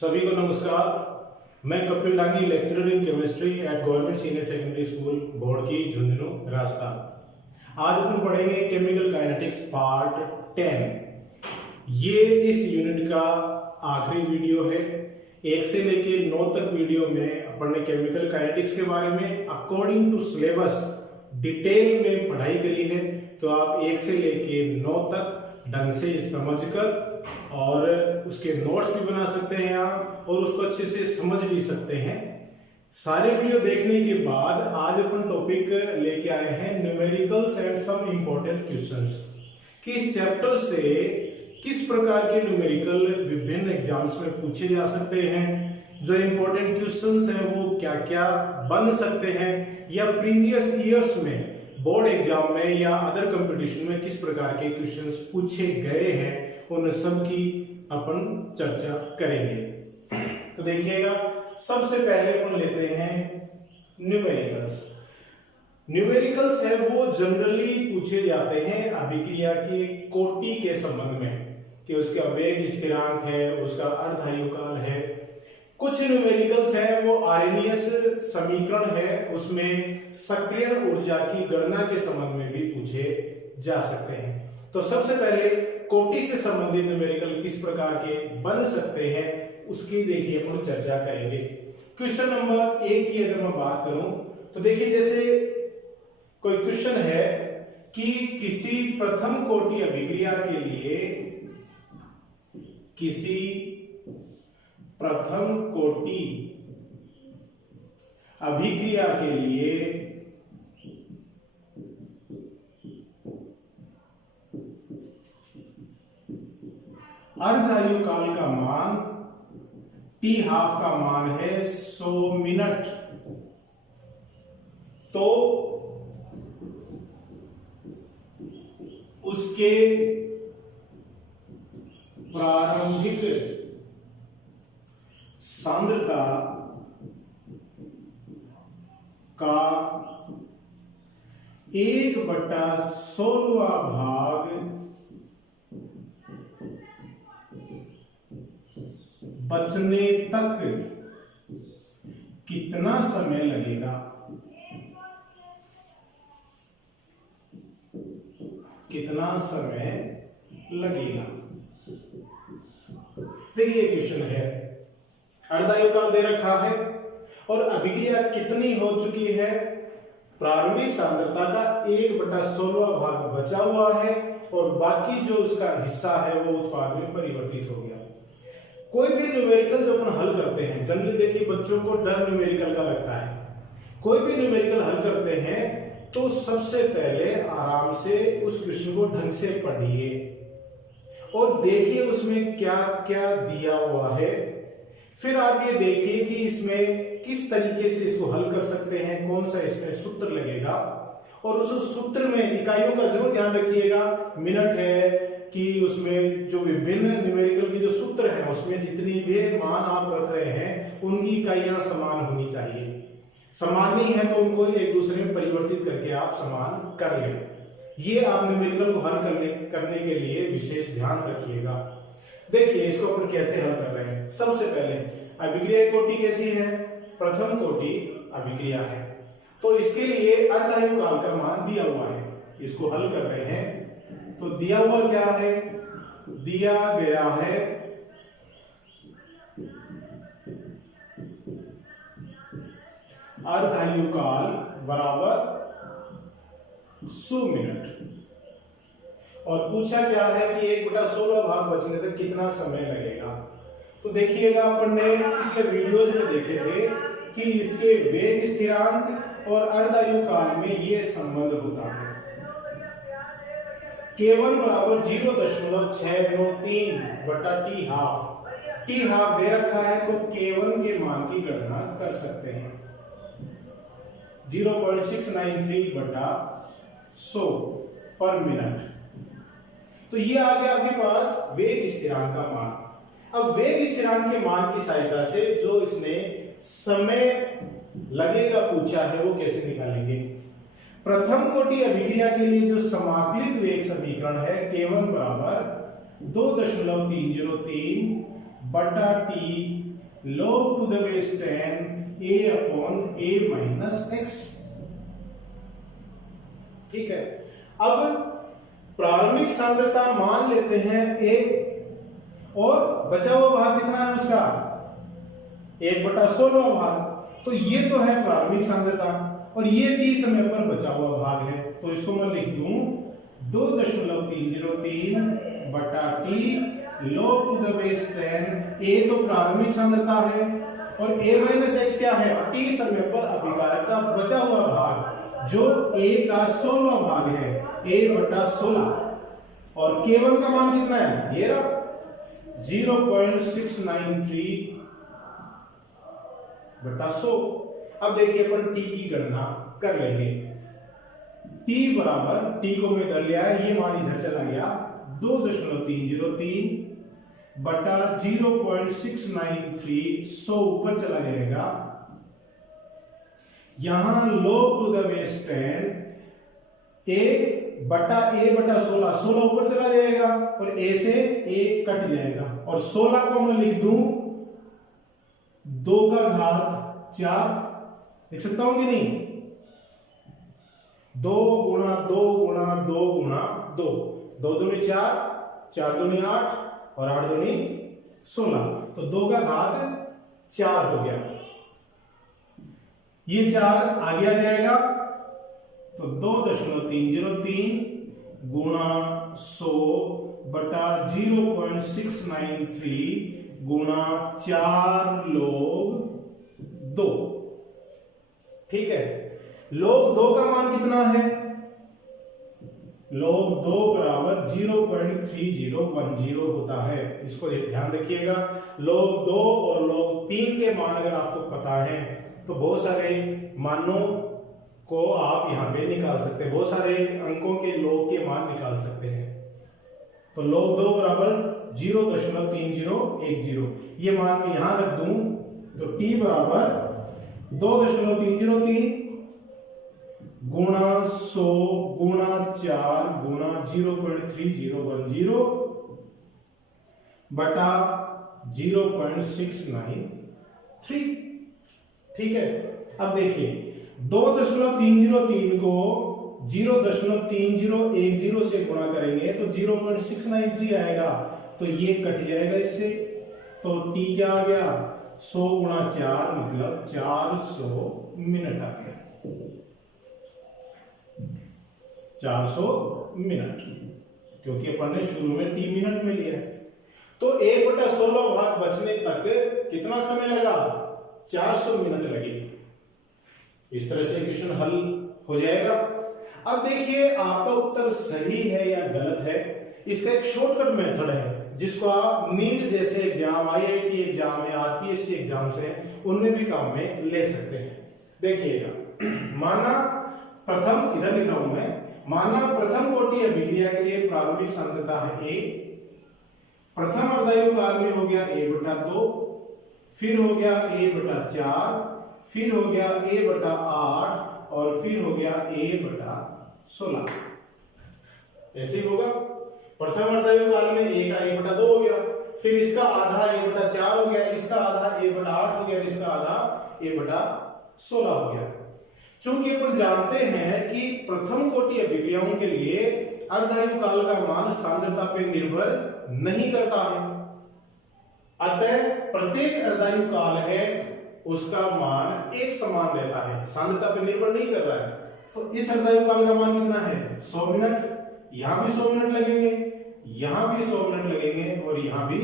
सभी को नमस्कार। मैं Kapil Dangi, lecturer in chemistry eight government senior secondary school Bhodki, Jhunjhunu, Rajasthan. आज अपन पढ़ेंगे केमिकल काइनेटिक्स पार्ट 10। ये इस यूनिट का आखिरी वीडियो है। 1 से लेके 9 तक वीडियो में अपन ने केमिकल काइनेटिक्स के बारे में अकॉर्डिंग टू सिलेबस डिटेल में पढ़ाई करी है। तो आप 1 से लेके 9 तक ढंग से समझकर और उसके नोट्स भी बना सकते हैं आप, और उसको अच्छे से समझ भी सकते हैं। सारे वीडियो देखने के बाद आज अपन टॉपिक लेके आए हैं numericals and some important questions, कि इस चैप्टर से किस प्रकार के न्यूमेरिकल विभिन्न एग्जाम्स में पूछे जा सकते हैं, जो इंपॉर्टेंट क्वेश्चंस हैं वो क्या क्या बन सकते हैं, या प्रीवियस ईयर्स में बोर्ड एग्जाम में या अदर कंपटीशन में किस प्रकार के क्वेश्चंस पूछे गए हैं, उन सब की अपन चर्चा करेंगे। तो देखिएगा, सबसे पहले अपन लेते हैं न्यूमेरिकल्स। न्यूमेरिकल्स है वो जनरली पूछे जाते हैं अभिक्रिया की कोटि के संबंध में, कि उसका वेग स्थिरांक है, उसका अर्धायुकाल है। कुछ न्यूमेरिकल्स है वो आर्हेनियस समीकरण है, उसमें सक्रियण ऊर्जा की गणना के संबंध में भी पूछे जा सकते हैं। तो सबसे पहले कोटि से संबंधित न्यूमेरिकल किस प्रकार के बन सकते हैं उसकी देखिए अपन चर्चा करेंगे। क्वेश्चन नंबर 1 की अगर मैं बात करूं तो देखिए, जैसे कोई क्वेश्चन है कि किसी प्रथम कोटि अभिक्रिया के लिए, किसी प्रथम कोटि अभिक्रिया के लिए अर्धायुकाल का मान T½ का मान है 100 मिनट। तो उसके प्रारंभिक सांद्रता का 1/16वां भाग बचने तक कितना समय लगेगा, कितना समय लगेगा। देखिए, क्वेश्चन है, अर्धायुकाल दे रखा है और अभिक्रिया कितनी हो चुकी है, प्रारंभिक सांद्रता का 1/16वां भाग बचा हुआ है और बाकी जो उसका हिस्सा है वो उत्पाद में परिवर्तित हो गया। कोई भी न्यूमेरिकल जो अपन हल करते हैं, जनरली देखिए बच्चों को डर न्यूमेरिकल का लगता है। कोई भी न्यूमेरिकल हल करते हैं तो सबसे पहले आराम से उस क्वेश्चन को ढंग से पढ़िए और देखिए उसमें क्या क्या दिया हुआ है। फिर आप ये देखिए कि इसमें किस तरीके से इसको हल कर सकते हैं, कौन सा इसमें सूत्र लगेगा, और उस सूत्र में इकाइयों का जरूर ध्यान रखिएगा। मिनट है कि उसमें जो विभिन्न न्यूमेरिकल के जो सूत्र हैं उसमें जितनी भी मान आप रख रहे हैं उनकी इकाइयां समान होनी चाहिए। समान नहीं है तो उनको एक दूसरे में परिवर्तित करके आप समान कर लें। ये आप न्यूमेरिकल को हल करने के लिए विशेष ध्यान रखिएगा। देखिए इसको अपन कैसे हल कर रहे हैं। सबसे पहले अभिक्रिया कोटि कैसी है, प्रथम कोटि अभिक्रिया है, तो इसके लिए अर्धायुकाल का मान दिया हुआ है। इसको हल कर रहे हैं तो दिया हुआ क्या है, दिया गया है अर्धायुकाल बराबर 100 मिनट, और पूछा क्या है कि 1/16 भाग बचने तक कितना समय लगेगा। तो देखिएगा, अपन ने पिछले वीडियोज में देखे थे कि इसके वेग स्थिरांक और अर्धायुकाल में ये संबंध होता है। K1 बराबर 0.693 बटा T½ T½ दे रखा है तो K1 के मान की गणना कर सकते हैं। 0.693 बटा 100 पर मिनट। तो ये आ गया आपके पास वेग स्थिरांक का मान। अब वेग स्थिरांक के मान की सहायता से जो इसने समय लगेगा पूछा है वो कैसे निकालेंगे। प्रथम कोटि अभिक्रिया के लिए जो समाकलित वेग समीकरण है K1 बराबर 2.303 बटा T log to the base 10 a upon a minus x। ठीक है, अब प्रारंभिक सांद्रता मान लेते हैं a और बचा हुआ भाग कितना है उसका 1/16 भाग। तो ये तो है प्रारंभिक सांद्रता और ये t समय पर बचा हुआ भाग है, तो इसको मैं लिख दूं 2.303 बटा T log to the base 10। a तो प्रारंभिक सांद्रता है और a माइनस x क्या है t समय पर अभिकारक का बचा हुआ भाग जो a का 16वां भाग है a/16 और k1 का मान कितना है ये रहा 0.693 बटा 100। अब देखिए अपन t की गणना कर लेंगे। t बराबर t को मैं इधर ले आया, ये मान इधर चला गया 2.303 बटा 0.693 100 ऊपर चला जाएगा। यहां log to the base 10 a/16 ऊपर चला जाएगा और a से a कट जाएगा और 16 को मैं लिख दूं 2 का घात 4, लिख सकता हूं कि नहीं 2 गुणा 2 गुणा 2 गुणा 2, 2 दूनी 4, 4 दूनी 8 और 8 दूनी 16, तो 2 का घात 4 हो गया। ये 4 आगे आ जाएगा तो 2.303 गुणा 100 बटा 0.693 गुणा 4 log 2। ठीक है, log 2 का मान कितना है log 2 बराबर 0.3010 होता है। इसको ध्यान रखिएगा, log 2 और log 3 के मान अगर आपको पता है तो बहुत सारे मानों को आप यहां पे निकाल सकते हैं, बहुत सारे अंकों के log के मान निकाल सकते हैं। तो log 2 बराबर 0.3010, ये मान मैं यहां रख दूं तो t बराबर 2.303 गुणा 100 गुणा 4 गुणा 0.3010 बटा 0.693। ठीक है, अब देखिए 2.303 को 0.3010 से गुणा करेंगे तो 0.693 आएगा, तो ये कट जाएगा इससे, तो t क्या आ गया 100 गुणा 4 मतलब 400 मिनट आ गया, 400 मिनट, क्योंकि अपन ने शुरू में t मिनट में लिया है। तो 1/16 भाग बचने तक कितना समय लगा 400 मिनट लगे। इस तरह से क्वेश्चन हल हो जाएगा। अब देखिए आपका उत्तर सही है या गलत है, इसका एक शॉर्टकट मेथड है जिसको आप नीट जैसे एग्जाम, IIT एग्जाम है, RPSC एग्जाम से उनमें भी काम में ले सकते हैं। देखिएगा, माना प्रथम, इधर लिख रहा हूं मैं, माना प्रथम कोटि अभिक्रिया के लिए प्रारंभिक सांद्रता है A, प्रथम अर्धायु काल में हो गया A/2, फिर हो गया A/4, फिर हो गया A/8 और फिर हो गया A/16। ऐसे ही होगा, प्रथम अर्धायु काल में A का A/2 हो गया, फिर इसका आधा A/4 हो गया, इसका आधा A/8 हो गया, इसका आधा A/16 हो गया। चूंकि अपन जानते हैं कि प्रथम कोटि अभिक्रियाओं के लिए अर्धायु काल का मान सांद्रता पर निर्भर नहीं करता है, अतः प्रत्येक अर्धायु काल है उसका मान एक समान रहता है, सांद्रता पर निर्भर नहीं कर रहा है। तो इस अर्धायु काल का मान कितना है 100 मिनट, यहां भी 100 मिनट लगेंगे, यहां भी 100 मिनट लगेंगे और यहां भी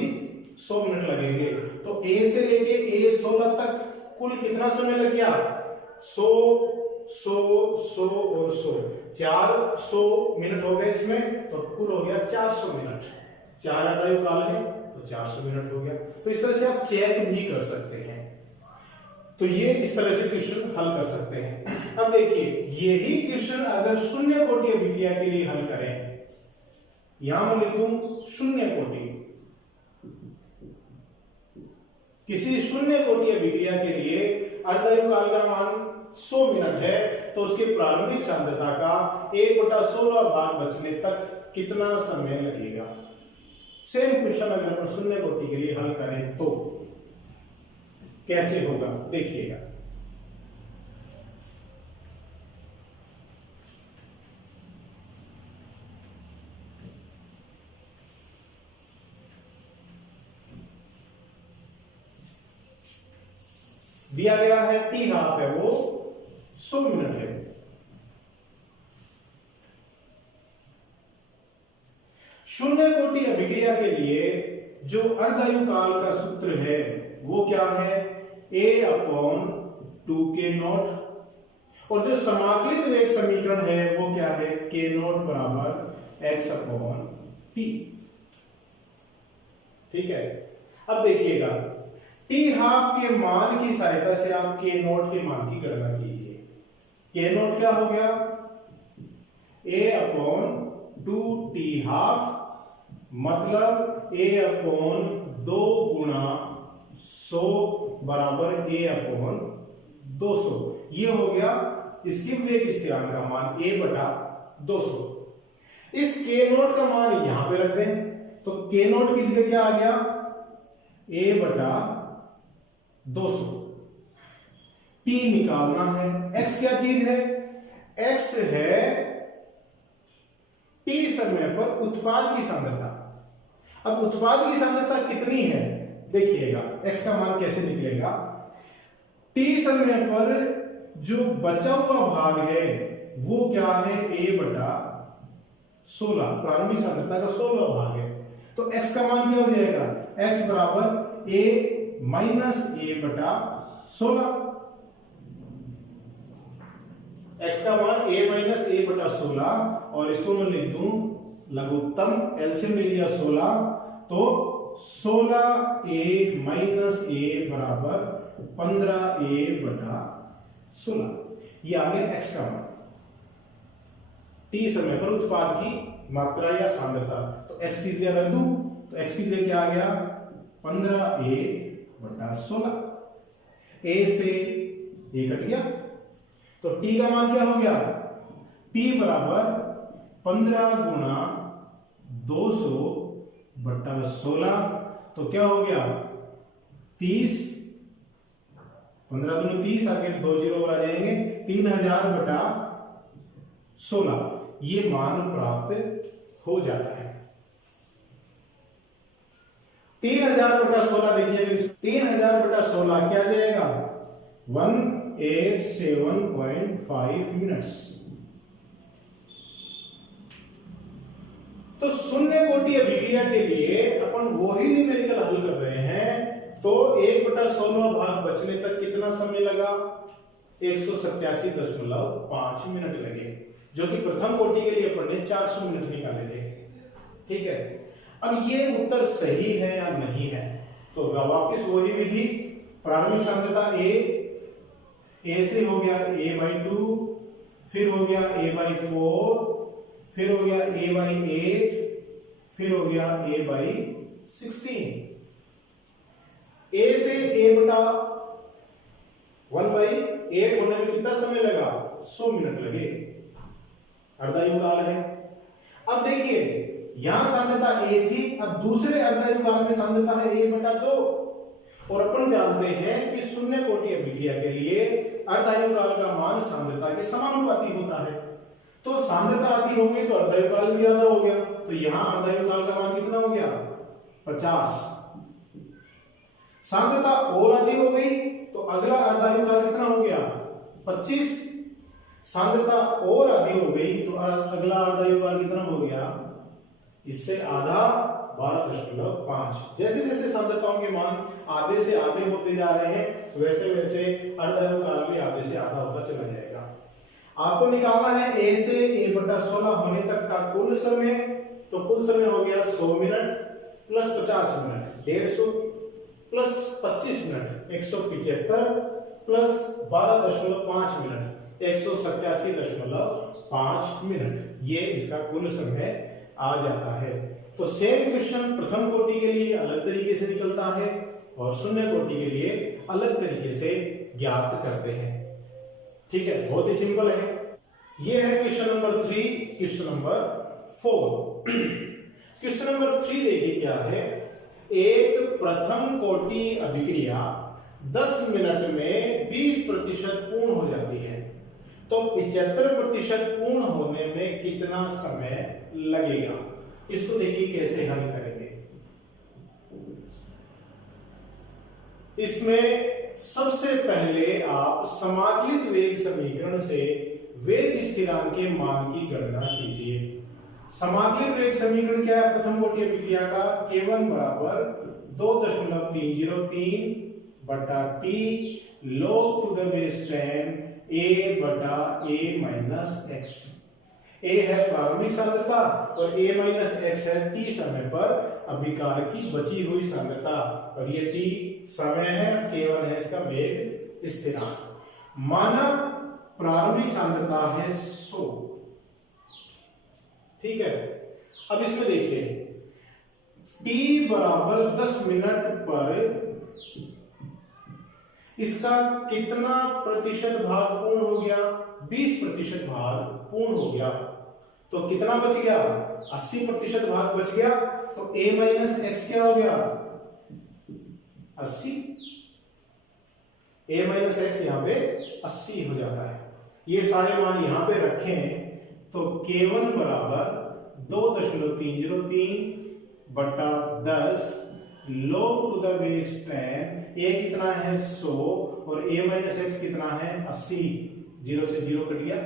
100 मिनट लगेंगे। तो A से लेके A16 तक कुल कितना समय लग गया 100 100 100 और 100, 400 मिनट हो गए इसमें, तो कुल हो गया 400 मिनट। 4 अर्धायु काल है तो 400 मिनट हो गया। तो इस तरह से आप चेक भी कर सकते हैं। तो ये इस तरह से क्वेश्चन हल कर सकते हैं। अब देखिए, यही क्वेश्चन अगर शून्य कोटि अभिक्रिया के लिए हल करें, यहां मैं लिख दूं शून्य कोटि, किसी शून्य कोटि अभिक्रिया के लिए अर्धायु काल का मान 100 मिनट है, तो उसकी प्रारंभिक सांद्रता का 1/16 भाग बचने तक कितना समय लगेगा। सेम क्वेश्चन अगर अपन शून्य कोटि के लिए हल करें तो कैसे होगा देखिएगा। दिया गया है टी हाफ है वो 100 मिनट है। शून्य कोटि अभिक्रिया के लिए जो अर्धायु काल का सूत्र है वो क्या है, a/2k0, और जो समाकलित वेग समीकरण है वो क्या है, k0 बराबर x/t। ठीक है, अब देखिएगा टी हाफ के मान की सहायता से आप k0 के मान की गणना कीजिए। k0 क्या हो गया, a/2t हाफ मतलब a/2 गुणा 100 बराबर a/200। ये हो गया इसकी वेग स्थिरांक का मान a/200। इस k0 का मान यहां पे रख दें तो k0 की जगह क्या आ गया, a/200। t निकालना है, x क्या चीज है, x है t समय पर उत्पाद की सांद्रता। अब उत्पाद की सांद्रता कितनी है देखिएगा, x का मान कैसे निकलेगा, t समय पर जो बचा हुआ भाग है वो क्या है, a/16, प्रारंभिक सांद्रता का 16वां भाग है। तो x का मान क्या हो जाएगा, x बराबर a माइनस a/16। x का मान a माइनस a/16 और इसको मैं लिख दूं लघुत्तम, एलसीएम ले लिया 16 तो 16a माइनस a बराबर 15a/16। ये आ गया x का मान, t समय पर उत्पाद की मात्रा या सांद्रता। तो x की जगह रख दूं तो x की जगह क्या आ गया, 15a/16। a से a कट गया तो t का मान क्या हो गया, t बराबर 15 गुणा 200/16 तो क्या हो गया 30, 15 दूनी 30, आगे 2 जीरो और आ जाएंगे, 3000/16 ये मान प्राप्त हो जाता है। 3000/16 देखिए, 3000/16 क्या आ जाएगा, 187.5 मिनट्स। तो शून्य कोटि अभिक्रिया के लिए अपन वही न्यूमेरिकल हल कर रहे हैं, तो 1/16 भाग बचने तक कितना समय लगा, 187.5 मिनट लगे, जो कि प्रथम कोटि के लिए अपन ने 400 मिनट निकाले थे। ठीक है, अब ये उत्तर सही है या नहीं है, तो वापस वही विधि, प्रारंभिक सांद्रता a से हो गया a/2, फिर हो गया a/4, फिर हो गया a/8, फिर हो गया a/16। a से a/1/8 होने में कितना समय लगा, 100 मिनट लगे, अर्धायु काल है। अब देखिए यहां सांद्रता a थी, अब दूसरे अर्धायु काल में सांद्रता है a/2, और अपन जानते हैं कि शून्य कोटि अभिक्रिया के लिए अर्धायु काल का मान सांद्रता के समानुपाती होता है। तो सांद्रता आधी हो गई तो अर्धायु काल भी आधा हो गया, तो यहां अर्धायु काल का मान कितना हो गया, 50। सांद्रता और आधी हो गई तो अगला अर्धायु काल कितना हो गया, 25। सांद्रता और आधी हो गई तो अगला अर्धायु काल कितना हो गया, इससे आधा 12.5। जैसे जैसे सांद्रताओं के मान आधे से आधे होते जा रहे हैं वैसे वैसे अर्धायु काल भी आधे से आधा होता चला जाएगा। आपको निकालना है a से a/16 होने तक का कुल समय, तो कुल समय हो गया 100 minute plus 50 minute 150 plus 25 minute 175 plus 12.5 minute 187.5 minute, ये इसका कुल समय आ जाता है। तो सेम क्वेश्चन प्रथम कोटि के लिए अलग तरीके से निकलता है और शून्य कोटि के लिए अलग तरीके से ज्ञात करते हैं। ठीक है, बहुत ही सिंपल है। ये है question number 3। Question number 4, question number 3 देखिए क्या है। एक प्रथम कोटि अभिक्रिया 10 मिनट में 20% पूर्ण हो जाती है, तो 75% पूर्ण होने में कितना समय लगेगा। इसको देखिए कैसे हल करेंगे। इसमें सबसे पहले आप समाकलित वेग समीकरण से वेग स्थिरांक के मान की गणना कीजिए। समाकलित वेग समीकरण क्या है प्रथम कोटि अभिक्रिया का? K1 बराबर 2.303 बटा T log to the base 10 a बटा a माइनस एक्स। a है प्रारंभिक सांद्रता और a माइनस एक्स है t समय पर अभिकार की बची हुई सांद्रता, और ये t समय है, K1 है इसका वेग स्थिरांक। माना प्रारंभिक सांद्रता है 100। ठीक है, अब इसमें देखिए t बराबर 10 मिनट पर इसका कितना प्रतिशत भाग पूर्ण हो गया? 20% भाग पूर्ण हो गया, तो कितना बच गया? 80% भाग बच गया, तो a माइनस एक्स क्या हो गया? 80। a माइनस एक्स यहां पे 80 हो जाता है। ये सारे मान यहां पे रखें तो K1 बराबर 2.303 बटा 10 log to the base 10, a कितना है 100 और a माइनस एक्स कितना है 80, 0 से 0 कट गया।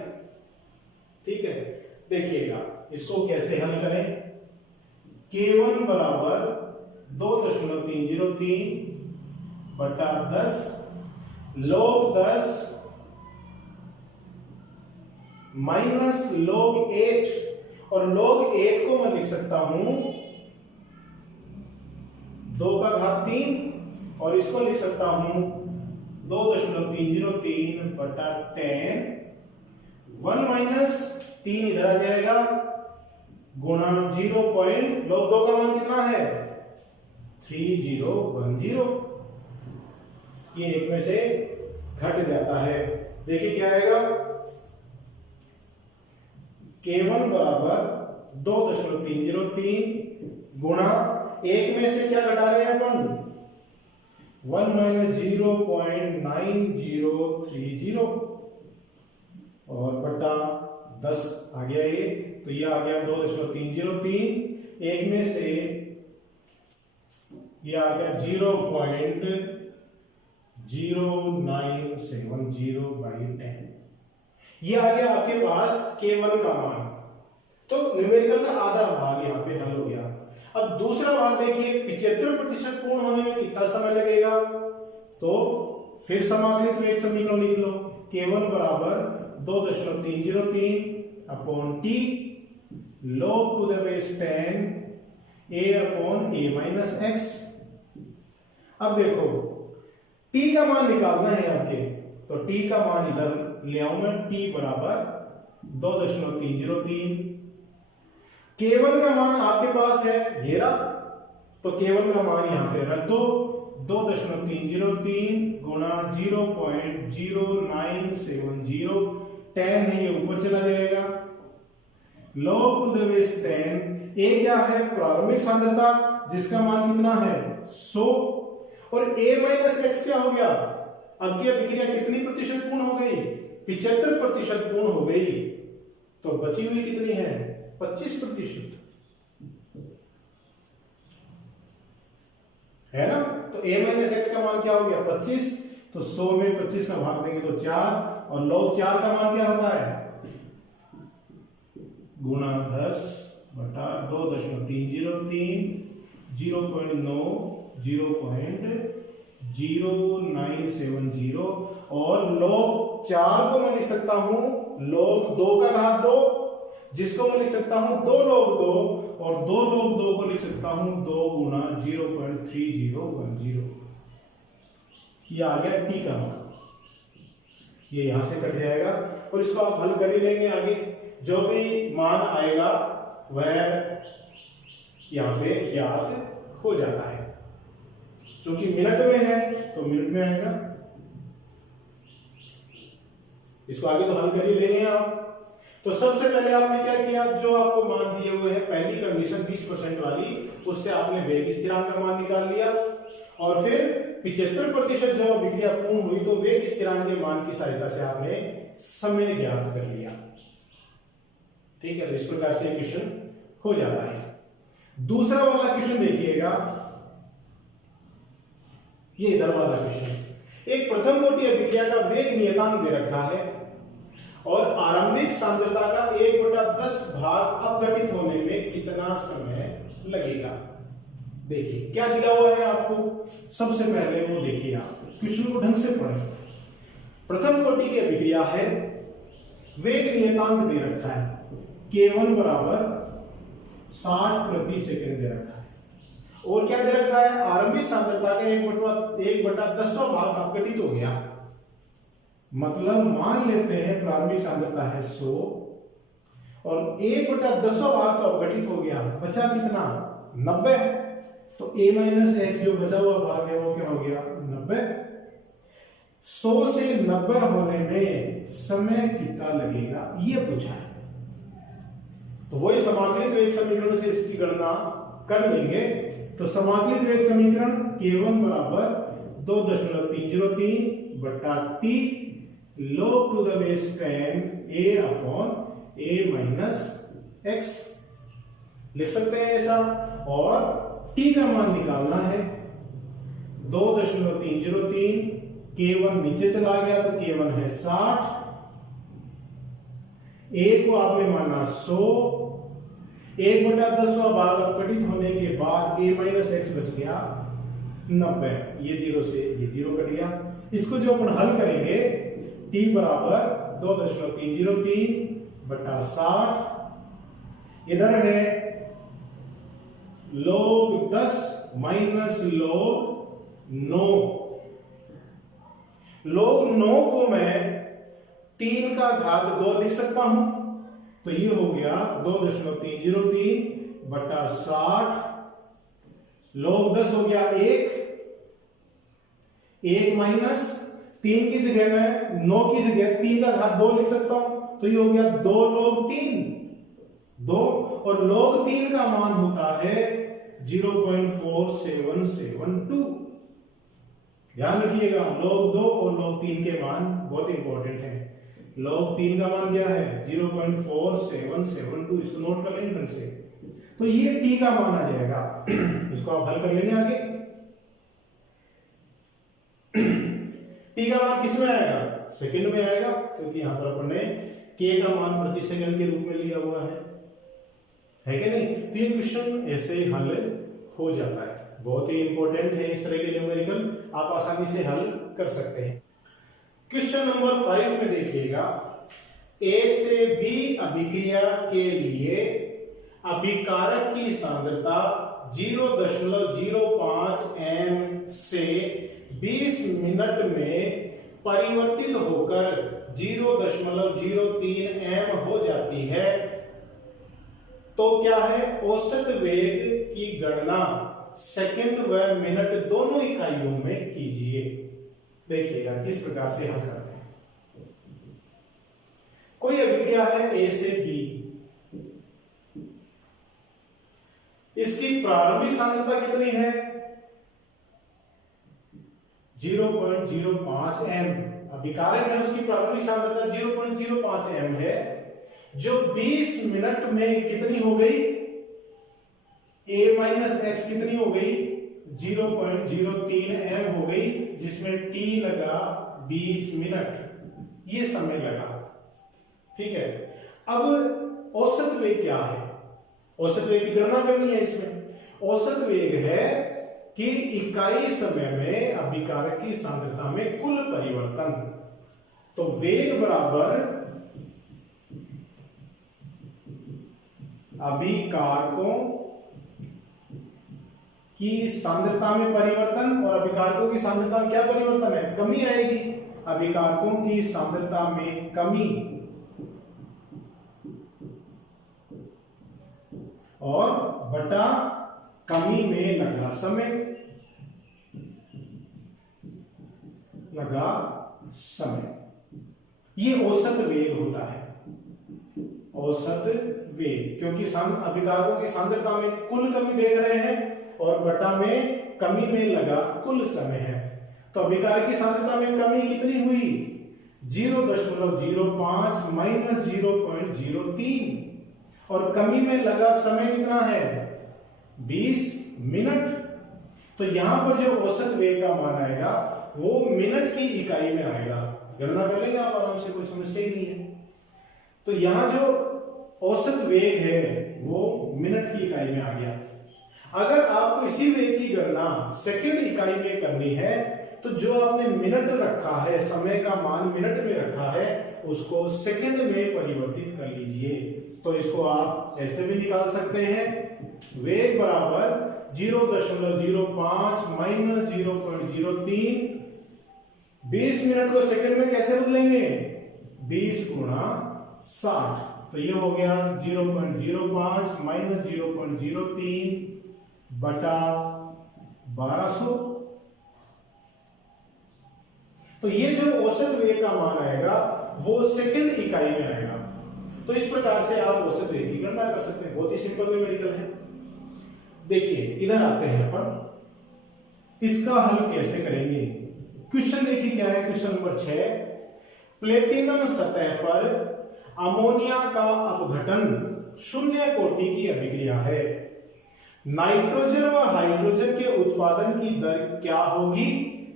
ठीक है, देखिएगा इसको कैसे हल करें। K1 बराबर 2.303 बटा 10 log 10 माइनस log 8, और log 8 को मैं लिख सकता हूं 2 का घात 3, और इसको लिख सकता हूं 2.303 बटा 10, 1 माइनस 3 इधर आ जाएगा गुणा 0 पॉइंट log 2 का मान कितना है 3010, ये एक में से घट जाता है। देखिए क्या आएगा, K1 बराबर 2.303 गुणा एक में से क्या घटा रहे हैं अपन 1 माइनस 0.9030 और बटा 10 आ गया ये, तो ये आ गया 2.303, एक में से ये आ गया 0.0970/10, ये आ गया आपके पास K1 का मान। तो न्यूमेरिकल का आधा भाग यहाँ पे हल हो गया। अब दूसरा भाग देखिए 75% पूर्ण होने में कितना समय लगेगा, तो फिर समाकलित वेग समीकरण लिख लो। K1 बराबर 2.303 upon T log to the base 10 a upon a minus x. अब देखो t का मान निकालना है आपके, तो t का मान इधर ले आऊं मैं, t बराबर 2.303। K1 का मान आपके पास है ये रहा, तो K1 का मान यहां पे रख दो, 2.303 गुणा 0.0970, 10 है ये ऊपर चला जाएगा, log to the base 10, a क्या है प्रारंभिक सांद्रता जिसका मान कितना है 100, और a माइनस एक्स क्या हो गया, अब की अभिक्रिया कितनी प्रतिशत पूर्ण हो गई 75% पूर्ण हो गई, तो बची हुई कितनी है 25% है ना। तो a माइनस एक्स का मान क्या हो गया 25, तो 100 में 25 का भाग देंगे तो 4, और log 4 का मान क्या होता है गुणा 10 बटा 2.303 0.0970, और log 4 को मैं लिख सकता हूं log 2 का घात 2, जिसको मैं लिख सकता हूं 2 log 2, और 2 log 2 को लिख सकता हूं 2 गुणा 0.3010, ये आ गया t का मान, ये यहां से कट जाएगा, और इसको आप हल कर ही लेंगे। आगे जो भी मान आएगा वह यहां पे ज्ञात हो जाता है, क्योंकि मिनट में है तो मिनट में आएगा। इसको आगे तो हल कर ही लेंगे आप। तो सबसे पहले आपने क्या किया, जो आपको मान दिए हुए हैं पहली कंडीशन 20% वाली, उससे आपने वेग स्थिरांक का मान निकाल लिया और फिर 75% जब अभिक्रिया पूर्ण हुई तो वेग स्थिरांक के मान की सहायता से आपने समय ज्ञात कर लिया। ठीक है, तो इस प्रकार से क्वेश्चन हो जाता है। दूसरा वाला क्वेश्चन देखिएगा, ये इधर वाला क्वेश्चन। एक प्रथम कोटि अभिक्रिया का वेग नियतांक दे रखा है और आरंभिक सांद्रता का 1/10 भाग अपघटित होने में कितना समय लगेगा। देखिए क्या दिया हुआ है आपको, सबसे पहले वो देखिए, आप क्वेश्चन को ढंग से पढ़ें। प्रथम कोटि की अभिक्रिया है, वेग नियतांक दे रखा है, K1 बराबर 60 प्रति सेकंड दे रखा है और क्या दे रखा है, आरंभिक सांद्रता का 1/10 भाग अपघटित हो गया। मतलब मान लेते हैं प्रारंभिक सांद्रता है 100 और 1/10 भाग तो अपघटित हो गया, बचा कितना 90। तो a माइनस एक्स जो बचा हुआ भाग है वो क्या हो गया 90। 100 से 90 होने में समय कितना लगेगा ये पूछा है। तो वही समाकलित वेग समीकरण से इसकी गणना कर लेंगे। तो समाकलित वेग समीकरण K1 बराबर 2.303 बटा t log to the base 10 a upon a minus x लिख सकते हैं ऐसा। और t का मान निकालना है 2.303, K1 नीचे चला गया तो K1 है 60, a को आपने माना 100, 1/10 भाग अपघटित होने के बाद a माइनस एक्स बच गया 90। ये 0 से ये 0 कट गया। इसको जो अपन हल करेंगे t बराबर 2.303 बटा 60, इधर है log 10 माइनस log 9। log 9 को मैं 3 का घात 2 लिख सकता हूं, तो ये हो गया 2.303 बटा 60, log 10 हो गया 1 माइनस 3 की जगह मैं 9 की जगह 3 का घात 2 लिख सकता हूं, तो ये हो गया 2 log 3 2, और log 3 का मान होता है 0.4772। ध्यान रखिएगा, log 2 और log 3 के मान बहुत इंपॉर्टेंट है। log 3 का मान क्या है 0.4772, इसको नोट कर लेंगे ढंग से। तो ये t का मान आ जाएगा, इसको आप हल कर लेंगे आगे। t का मान किस में आएगा, सेकंड में आएगा, क्योंकि यहां पर अपन ने k का मान प्रति सेकंड के रूप में लिया हुआ है कि नहीं। तो ये क्वेश्चन ऐसे ही हल हो जाता है, बहुत ही इंपॉर्टेंट है। इस तरह के न्यूमेरिकल आप आसानी से हल कर सकते हैं। क्वेश्चन नंबर 5 में देखिएगा, A से B अभिक्रिया के लिए अभिकारक की सांद्रता 0.05 m से 20 मिनट में परिवर्तित होकर 0.03 m हो जाती है, तो क्या है, औसत वेग की गणना सेकंड व मिनट दोनों इकाइयों में कीजिए। देखिएगा किस प्रकार से हल करते हैं। कोई अभिक्रिया है A से B, इसकी प्रारंभिक सांद्रता कितनी है 0.05 m। अभिकारक है, उसकी प्रारंभिक सांद्रता 0.05 m है, जो 20 मिनट में कितनी हो गई, a माइनस एक्स कितनी हो गई 0.03 m हो गई, जिसमें t लगा 20 मिनट, ये समय लगा। ठीक है, अब औसत वेग क्या है, औसत वेग की गणना करनी है। इसमें औसत वेग है कि इकाई समय में अभिकारक की सांद्रता में कुल परिवर्तन। तो वेग बराबर अभिकारकों की सांद्रता में परिवर्तन, और अभिकारकों की सांद्रता में क्या परिवर्तन है, कमी आएगी। अभिकारकों की सांद्रता में कमी और बटा कमी में लगा समय, ये औसत वेग होता है। औसत वेग, क्योंकि अभिकारकों की सांद्रता में कुल कमी देख रहे हैं और बटा में कमी में लगा कुल समय है। तो अभिकारक की सांद्रता में कमी कितनी हुई? 0.05 माइनस 0.03 और कमी में लगा समय कितना है? 20 मिनट। तो यहां पर जो औसत वेग का मान आएगा वो मिनट की इकाई में आएगा। गणना कर लेंगे आप आराम से, कोई समस्या ही नहीं है। तो यहां जो औसत वेग है वो मिनट की इकाई में आ गया। अगर आपको इसी वेग की गणना सेकंड इकाई में करनी है तो जो आपने मिनट रखा है, समय का मान मिनट में रखा है, उसको सेकंड में परिवर्तित कर लीजिए। तो इसको आप ऐसे भी निकाल सकते हैं, वेग बराबर 0.05 माइनस 0.03। 20 मिनट को सेकंड में कैसे बदलेंगे? 20 गुणा 60। तो ये हो गया 0.05 माइनस 0.03 बटा 1200। तो ये जो औसत वेग का मान आएगा वो सेकंड इकाई में आएगा। तो इस प्रकार से आप औसत वेग की गणना कर सकते हैं। बहुत ही सिंपल न्यूमेरिकल है। देखिए इधर आते हैं अपन, इसका हल कैसे करेंगे। क्वेश्चन देखिए क्या है, क्वेश्चन नंबर 6। प्लेटिनम सतह पर अमोनिया का अपघटन शून्य कोटि की अभिक्रिया है। नाइट्रोजन व हाइड्रोजन के उत्पादन की दर क्या होगी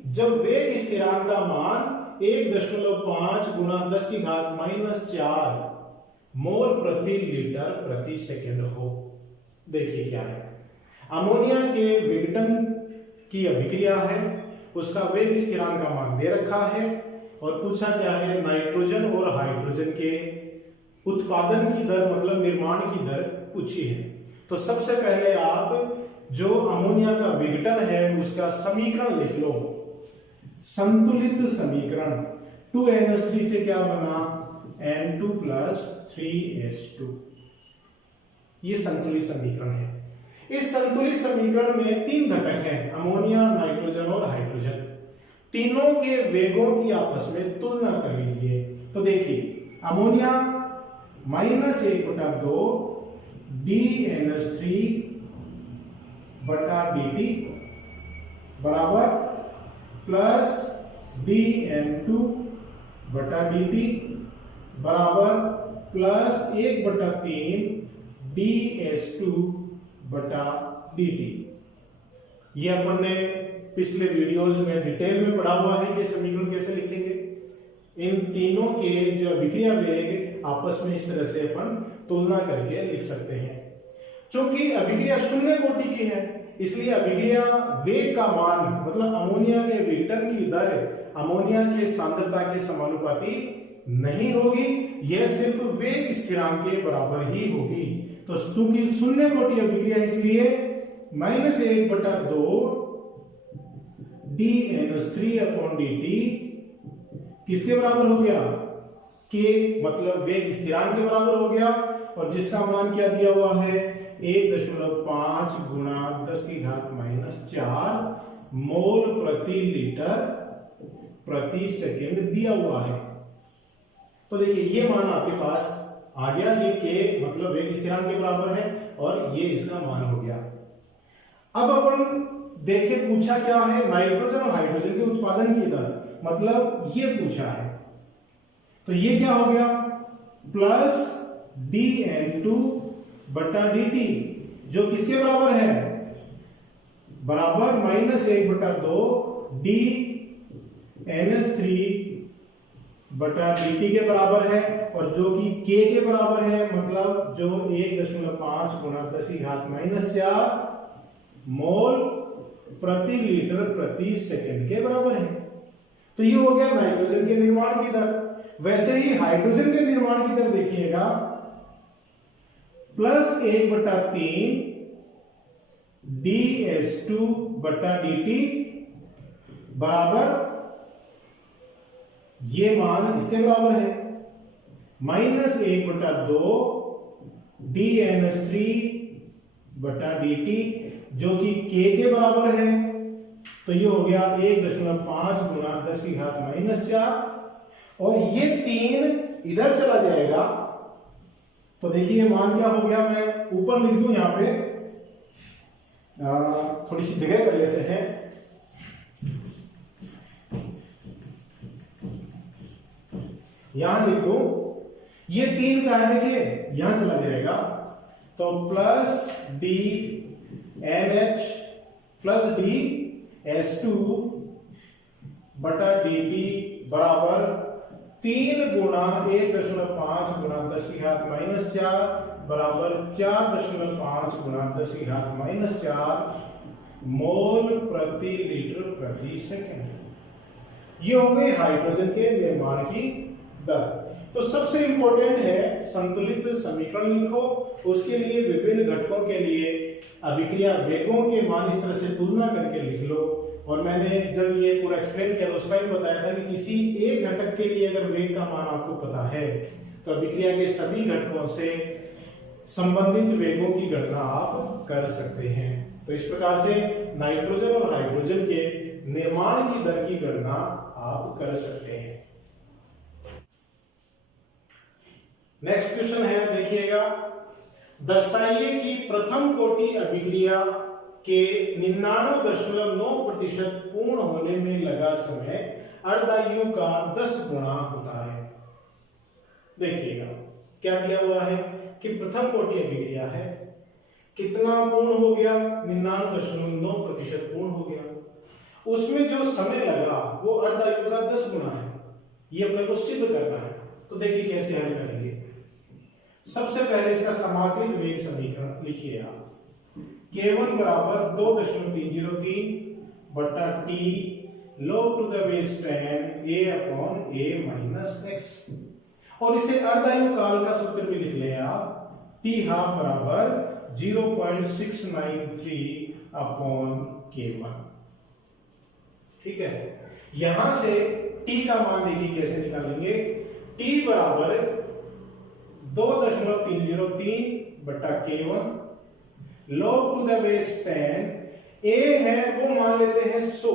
जब वेग स्थिरांक का मान 1.5 गुणा 10⁻⁻⁴ मोल प्रति लीटर प्रति सेकंड हो। देखिए क्या है, अमोनिया के विघटन की अभिक्रिया है, उसका वेग स्थिरांक का मान दे रखा है और पूछा क्या है, नाइट्रोजन और हाइड्रोजन के उत्पादन की दर मतलब निर्माण की दर पूछी है। तो सबसे पहले आप जो अमोनिया का विघटन है उसका समीकरण लिख लो। संतुलित समीकरण 2NH3 से क्या बना? N2 + 3H2। ये संतुलित समीकरण है। इस संतुलित समीकरण में 3 घटक हैं, अमोनिया, नाइट्रोजन और हाइड्रोजन। तीनों के वेगों की आपस में तुलना कर लीजिए। तो देखिए अमोनिया -1/2 DNH3 बटा dt बराबर प्लस DN2 बटा dt बराबर प्लस 1/3 DH2 बटा dt। ये अपन ने पिछले वीडियोज में डिटेल में पढ़ा हुआ है कि समीकरण कैसे लिखेंगे। इन तीनों के जो अभिक्रिया वेग आपस में इस तरह से अपन तुलना करके लिख सकते हैं। क्योंकि अभिक्रिया शून्य कोटि की है इसलिए अभिक्रिया वेग का मान मतलब अमोनिया के विघटन की दर अमोनिया के सांद्रता के समानुपाती नहीं होगी, यह सिर्फ वेग स्थिरांक के बराबर ही होगी। तो क्योंकि शून्य कोटि अभिक्रिया इसलिए -1/2 DNH3/dt किसके बराबर हो गया? के मतलब वेग स्थिरांक के बराबर हो गया और जिसका मान क्या दिया हुआ है? 1.5 गुणा 10⁻⁴ मोल प्रति लीटर प्रति सेकंड दिया हुआ है। तो देखिए ये मान आपके पास आ गया, ये के मतलब वेग स्थिरांक के बराबर है और ये इसका मान हो गया। अब अपन देखिए पूछा क्या है, नाइट्रोजन और हाइड्रोजन के उत्पादन की दर मतलब ये पूछा है। तो ये क्या हो गया? प्लस DN2 बटा dt जो किसके बराबर है? बराबर -1/2 DNH3 बटा dt के बराबर है और जो कि k के बराबर है मतलब जो 1.5 गुणा 10⁻⁴ मोल प्रति लीटर प्रति सेकंड के बराबर है। तो ये हो गया नाइट्रोजन के निर्माण की दर। वैसे ही हाइड्रोजन के निर्माण की दर देखिएगा +1/3 DH2 बटा dt बराबर ये मान इसके बराबर है -1/2 DNH3 बटा dt जो कि k के बराबर है। तो ये हो गया 1.5 गुणा 10⁻⁴ और ये 3 इधर चला जाएगा तो देखिए ये मान क्या हो गया, मैं ऊपर लिख दूं यहाँ पे, थोड़ी सी जगह कर लेते हैं। यहां लिख दूं, ये 3 का है, देखिए यहां चला जाएगा, तो plus D N H plus D S2 बटा डी टी बराबर 3 गुणा 1.5 गुणा 10⁻⁻4 बराबर 4.5 गुणा 10⁻⁻4 मोल प्रति लीटर प्रति सेकंड। ये हो गई हाइड्रोजन के निर्माण की दर। तो सबसे इंपॉर्टेंट है संतुलित समीकरण लिखो, उसके लिए विभिन्न घटकों के लिए अभिक्रिया वेगों के मान इस तरह से तुलना करके लिख लो। और मैंने जब ये पूरा एक्सप्लेन किया तो उस टाइम बताया था कि किसी एक घटक के लिए अगर वेग का मान आपको पता है तो अभिक्रिया के सभी घटकों से संबंधित वेगों की गणना आप कर सकते हैं। तो इस प्रकार से नाइट्रोजन और हाइड्रोजन के निर्माण की दर की गणना आप कर सकते हैं। नेक्स्ट क्वेश्चन है, देखिएगा, दर्शाइए कि प्रथम कोटि अभिक्रिया के 99.9% पूर्ण होने में लगा समय अर्धायु का 10 गुना होता है। देखिएगा क्या दिया हुआ है कि प्रथम कोटि अभिक्रिया है, कितना पूर्ण हो गया, 99.9% पूर्ण हो गया, उसमें जो समय लगा वो अर्धायु का 10 गुना है। ये अपने को सिद्ध करना है। तो देखिए कैसे हल करेंगे। सबसे पहले इसका समाकलित वेग समीकरण लिखिए आप, K1 बराबर 2.303 बटा T log to the base 10 A upon A minus x, और इसे अर्धायु काल का सूत्र भी लिख लें आप, T हाफ बराबर 0.693 अपॉन K1। ठीक है, यहां से T का मान देखिए कैसे निकालेंगे। T बराबर 2.303 बटा K1 log to the base 10, A है वो मान लेते हैं 100,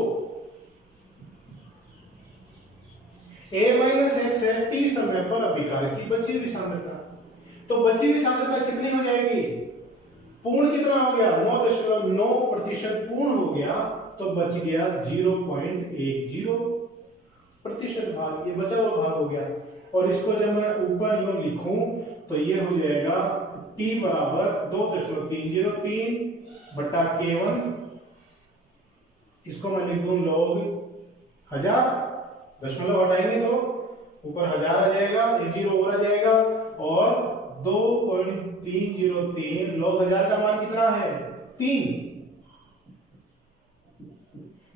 A माइनस x है T समय पर अभिकारक की बची हुई सांद्रता। तो बची हुई सांद्रता कितनी हो जाएगी, पूर्ण कितना हो गया, 9.9% पूर्ण हो गया, तो बच गया 0.10% भाग, ये बचा हुआ भाग हो गया। और इसको जब मैं ऊपर यूं लिखूं तो ये हो जाएगा T बराबर 2.303 बटा K1, इसको मैं लिख दूं log 1000, दशमलव हटाएंगे तो ऊपर 1000 आ जाएगा, एक जीरो और आ जाएगा, और 2.303 log 1000 का मान कितना है, 3,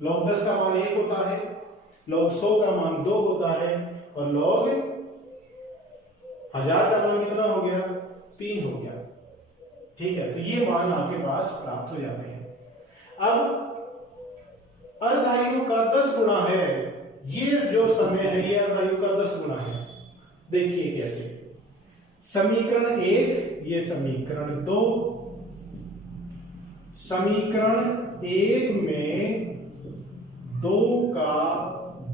log 10 का मान 1 होता है, log 100 का मान 2 होता है, और log 1000 का मान कितना हो गया, 3 हो गया। ठीक है, तो ये मान आपके पास प्राप्त हो जाते हैं। अब अर्धायु का 10 गुना है, ये जो समय है ये अर्धायु का 10 गुना है। देखिए कैसे, समीकरण 1 ये समीकरण 2, समीकरण 1 में 2 का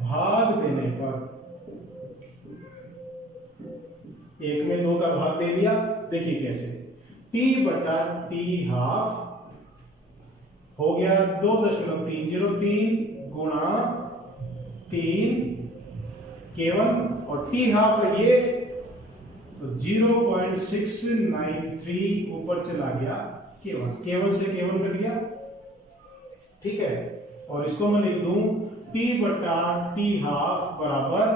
भाग देने पर, 1 में 2 का भाग दे दिया, देखिए कैसे, T बटा T हाफ हो गया 2.303 गुणा 3 K1, और T हाफ है ये, तो 0.693 ऊपर चला गया K1, K1 से K1 कट गया। ठीक है, और इसको मैं लिख दूं T बटा T हाफ बराबर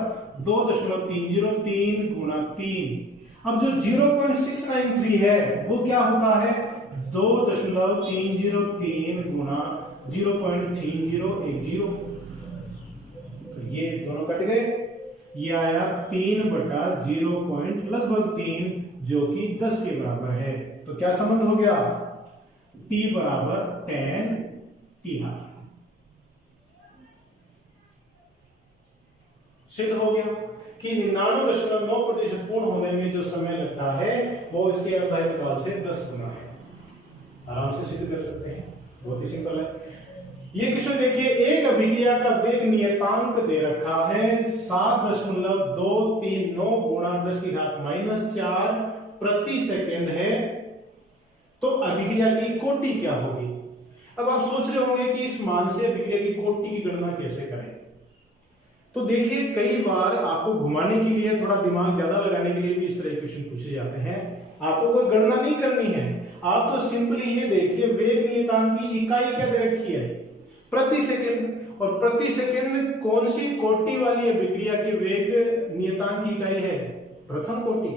2.303 गुणा 3। अब जो 0.693 है वो क्या होता है, 2.303 गुणा 0.3010, तो ये दोनों कट गए, ये आया 3 बटा 0.3 जो कि 10 के बराबर है। तो क्या संबंध हो गया, T बराबर 10 T हाफ। सिद्ध हो गया कि 99.9% पूर्ण होने में जो समय लगता है वो इसके अर्धायु काल से 10 गुना है। आराम से सिद्ध कर सकते हैं, बहुत ही सिंपल है। ये क्वेश्चन देखिए, एक अभिक्रिया का वेग नियतांक दे रखा है 7.239 गुणा 10⁻⁻4 प्रति सेकंड है तो अभिक्रिया की कोटि क्या होगी। अब आप सोच रहे होंगे कि इस मान से अभिक्रिया की कोटि की गणना कैसे करें। तो देखिए, कई बार आपको घुमाने के लिए, थोड़ा दिमाग ज्यादा लगाने के लिए भी इस तरह के क्वेश्चन पूछे जाते हैं। आपको कोई गणना नहीं करनी है, आप तो सिंपली ये देखिए वेग नियतांक की इकाई क्या दे रखी है, प्रति सेकंड। और प्रति सेकंड कौन सी कोटि वाली अभिक्रिया के वेग नियतांक की इकाई है, प्रथम कोटि।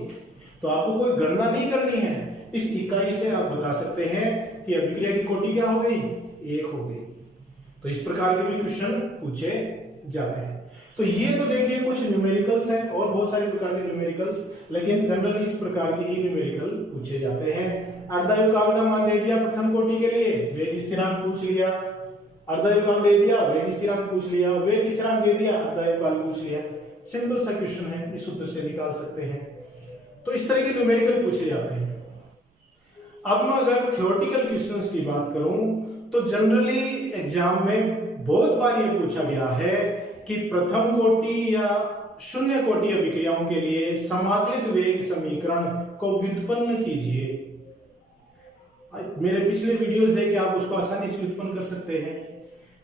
तो आपको कोई गणना नहीं करनी है, इस इकाई से आप बता सकते हैं कि अभिक्रिया की कोटि क्या हो गई, 1 हो गई। तो इस प्रकार के भी क्वेश्चन पूछे जाते हैं। तो ये तो देखिए कुछ न्यूमेरिकल्स हैं, और बहुत सारे प्रकार के न्यूमेरिकल्स, लेकिन जनरली इस प्रकार के ही न्यूमेरिकल पूछे जाते हैं। अर्धायु काल का मान दे दिया प्रथम कोटि के लिए, वेग स्थिरांक पूछ लिया, अर्धायु काल दे दिया, वेग स्थिरांक पूछ लिया, वेग स्थिरांक दे दिया, अर्धायु काल पूछ लिया। सिंपल सा क्वेश्चन है, इस सूत्र से निकाल सकते हैं। तो इस तरह के न्यूमेरिकल पूछे जाते हैं। अब मैं अगर थ्योरेटिकल क्वेश्चंस की बात करूं तो जनरली एग्जाम में बहुत बार ये पूछा गया है कि प्रथम कोटि या शून्य कोटि अभिक्रियाओं के लिए समाकलित वेग समीकरण को व्युत्पन्न कीजिए। मेरे पिछले वीडियोस देख के आप उसको आसानी से व्युत्पन्न कर सकते हैं।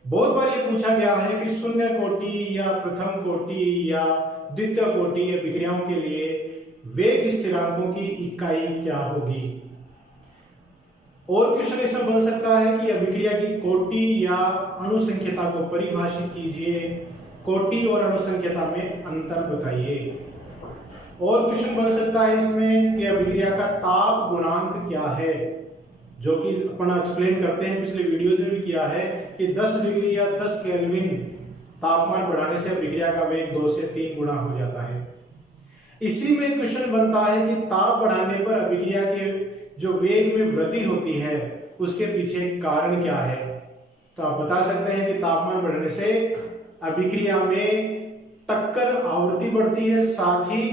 बहुत बार ये पूछा गया है कि शून्य कोटि या प्रथम कोटि या द्वितीय कोटि अभिक्रियाओं के लिए वेग स्थिरांकों की इकाई क्या होगी। और क्वेश्चन इसमें बन सकता है कि अभिक्रिया की कोटि या अनुसंख्यता को परिभाषित कीजिए, कोटि और अनुसंख्यता में अंतर बताइए। और क्वेश्चन बन सकता है इसमें कि अभिक्रिया का ताप गुणांक क्या है, जो कि अपन एक्सप्लेन करते हैं, पिछले वीडियोज में भी किया है कि 10 डिग्री या 10 केल्विन तापमान बढ़ाने से अभिक्रिया का वेग 2 से 3 गुना हो जाता है। इसी में क्वेश्चन बनता है कि ताप बढ़ाने पर अभिक्रिया के जो वेग में वृद्धि होती है उसके पीछे कारण क्या है। तो आप बता सकते हैं कि तापमान बढ़ने से अभिक्रिया में टक्कर आवृत्ति बढ़ती है, साथ ही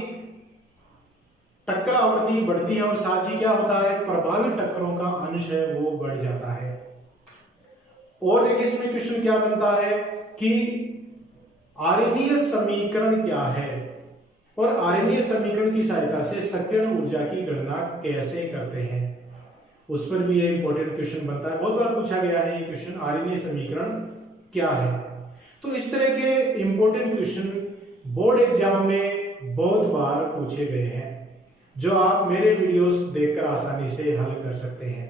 टक्कर आवृत्ति बढ़ती है और साथ ही क्या होता है, प्रभावी टक्करों का अंश है वो बढ़ जाता है। और देखिए इसमें क्वेश्चन क्या बनता है कि आर्यनीय समीकरण क्या है और आर्यनीय समीकरण की सहायता से सक्रियण ऊर्जा की गणना कैसे करते हैं, उस पर भी ये इंपॉर्टेंट क्वेश्चन बनता है। बहुत बार पूछा गया है ये क्वेश्चन, आर्यनीय समीकरण क्या है। तो इस तरह के इंपॉर्टेंट क्वेश्चन बोर्ड एग्जाम में बहुत बार पूछे गए हैं, जो आप मेरे वीडियोस देखकर आसानी से हल कर सकते हैं।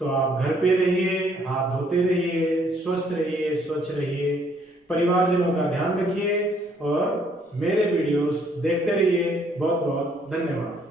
तो आप घर पे रहिए, हाथ धोते रहिए, स्वस्थ रहिए, स्वच्छ रहिए, परिवारजनों का ध्यान रखिए और मेरे वीडियोस देखते रहिए। बहुत बहुत धन्यवाद।